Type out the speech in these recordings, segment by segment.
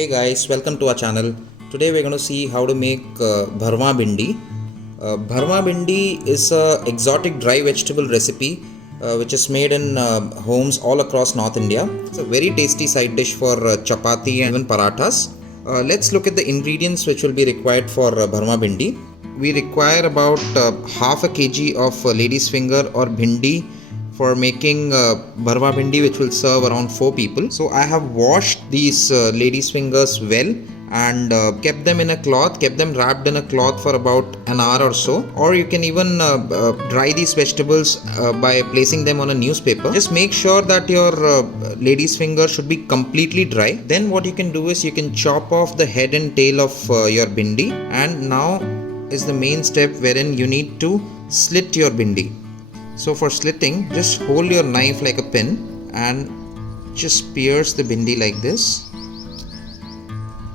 Hey guys, welcome to our channel. Today we're going to see how to make Bharwa Bhindi. Bharwa Bhindi is a exotic dry vegetable recipe which is made in homes all across North India. It's a very tasty side dish for chapati and even parathas. Let's look at the ingredients which will be required for Bharwa Bhindi. We require about half a kg of lady's finger or bhindi for making Bharwa Bhindi, which will serve around 4 people. So I have washed these lady's fingers well and kept them in a cloth, kept them wrapped in a cloth for about an hour or so. Or you can even dry these vegetables by placing them on a newspaper. Just make sure that your lady's finger should be completely dry. Then what you can do is you can chop off the head and tail of your bhindi, and now is the main step wherein you need to slit your bhindi. So for slitting, just hold your knife like a pin and just pierce the bhindi like this.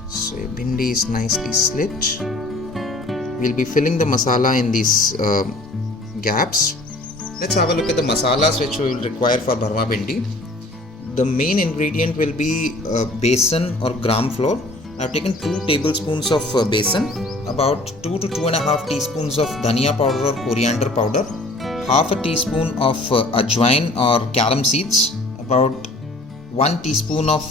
So your bhindi is nicely slit. We'll be filling the masala in these gaps. Let's have a look at the masalas which we will require for Bharwa Bhindi. The main ingredient will be besan or gram flour. I've taken 2 tablespoons of besan, about 2 to 2.5 teaspoons of dhania powder or coriander powder, half a teaspoon of ajwain or carom seeds, about 1 teaspoon of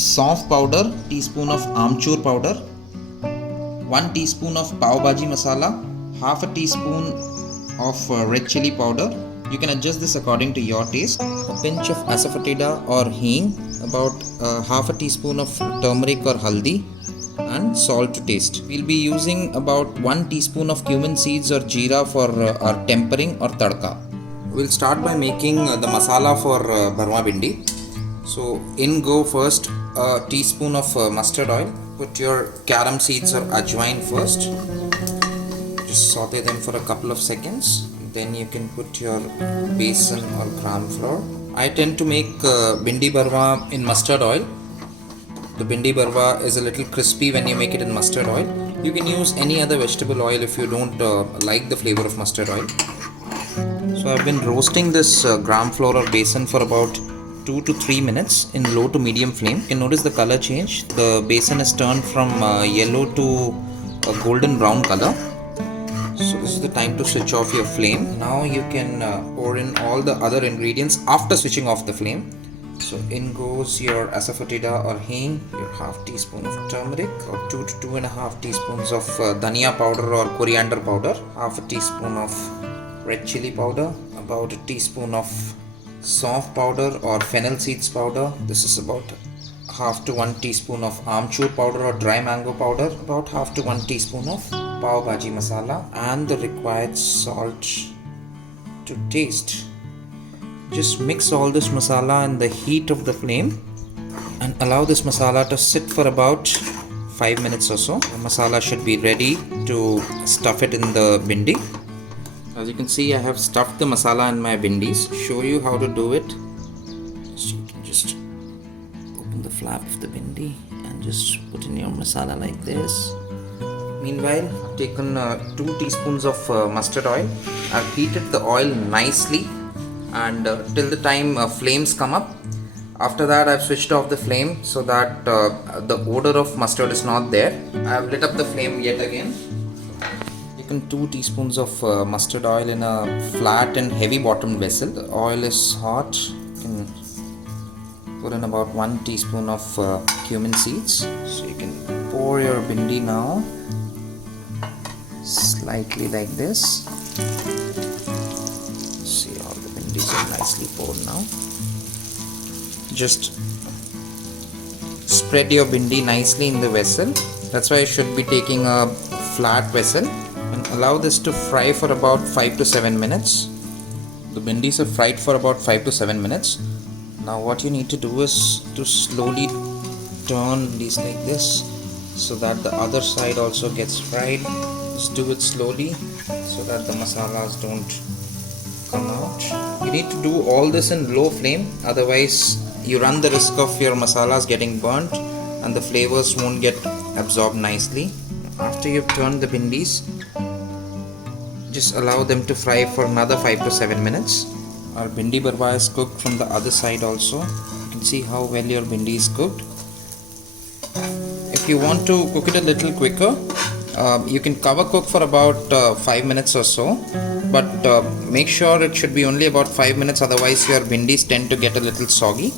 saunf powder, teaspoon of amchur powder, 1 teaspoon of pav bhaji masala, half a teaspoon of red chili powder. You can adjust this according to your taste. A pinch of asafoetida or hing, about half a teaspoon of turmeric or haldi, and salt to taste. We'll be using about 1 teaspoon of cumin seeds or jeera for our tempering or tadka. We'll start by making the masala for Bharwa Bhindi. So in go first a teaspoon of mustard oil. Put your carom seeds or ajwain first. Just saute them for a couple of seconds. Then you can put your besan or gram flour. I tend to make bhindi bharwa in mustard oil. The bhindi bharwa is a little crispy when you make it in mustard oil. You can use any other vegetable oil if you don't like the flavor of mustard oil. So I've been roasting this gram flour or besan for about 2 to 3 minutes in low to medium flame. You can notice the color change. The besan has turned from yellow to a golden brown color. So this is the time to switch off your flame. Now you can pour in all the other ingredients after switching off the flame. So in goes your asafoetida or hing, your half teaspoon of turmeric, or 2 to 2.5 teaspoons of dhania powder or coriander powder, half a teaspoon of red chili powder, about a teaspoon of saunf powder or fennel seeds powder. This is about half to 1 teaspoon of amchur powder or dry mango powder, about half to 1 teaspoon of pav bhaji masala, and the required salt to taste. Just mix all this masala in the heat of the flame and allow this masala to sit for about 5 minutes or so. The masala should be ready to stuff it in the bhindi. As you can see, I have stuffed the masala in my bhindis. Show you how to do it. So you can just open the flap of the bhindi and just put in your masala like this. Meanwhile, I've taken 2 teaspoons of mustard oil. I've heated the oil nicely and till the time flames come up. After that, I've switched off the flame so that the odor of mustard is not there. I've lit up the flame yet again. Taken 2 teaspoons of mustard oil in a flat and heavy bottomed vessel. The oil is hot. You can put in about 1 teaspoon of cumin seeds. So you can pour your bhindi now, slightly like this. See, all the bhindis are nicely poured now. Just spread your bhindi nicely in the vessel. That's why you should be taking a flat vessel, and allow this to fry for about 5 to 7 minutes. The bhindis are fried for about 5 to 7 minutes. Now what you need to do is to slowly turn these like this so that the other side also gets fried. Just do it slowly so that the masalas don't come out. You need to do all this in low flame, otherwise you run the risk of your masalas getting burnt and the flavors won't get absorbed nicely. After you've turned the bhindis, just allow them to fry for another 5 to 7 minutes. Our bhindi bharwa is cooked from the other side also. You can see how well your bhindi is cooked. you want to cook it a little quicker, you can cover cook for about 5 minutes or so, but make sure it should be only about 5 minutes, otherwise your bhindis tend to get a little soggy.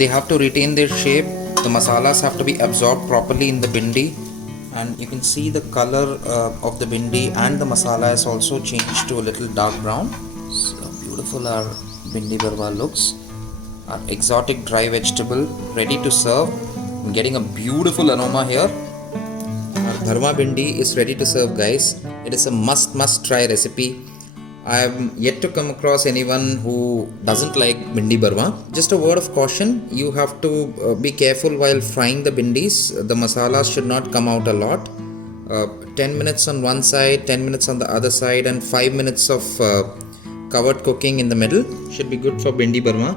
They have to retain their shape, the masalas have to be absorbed properly in the bhindi, and you can see the color of the bhindi and the masala has also changed to a little dark brown. So beautiful our bhindi bharwa looks. Our exotic dry vegetable ready to serve. I'm getting a beautiful aroma here. Our bharwa bhindi is ready to serve, guys. It is a must try recipe. I have yet to come across anyone who doesn't like bhindi bharwa. Just a word of caution, you have to be careful while frying the bhindis. The masalas should not come out a lot. 10 minutes on one side, 10 minutes on the other side, and 5 minutes of covered cooking in the middle should be good for bhindi bharwa.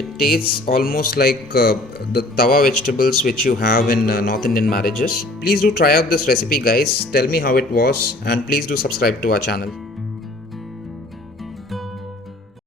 It tastes almost like the tawa vegetables which you have in North Indian marriages. Please do try out this recipe, guys. Tell me how it was, and please do subscribe to our channel.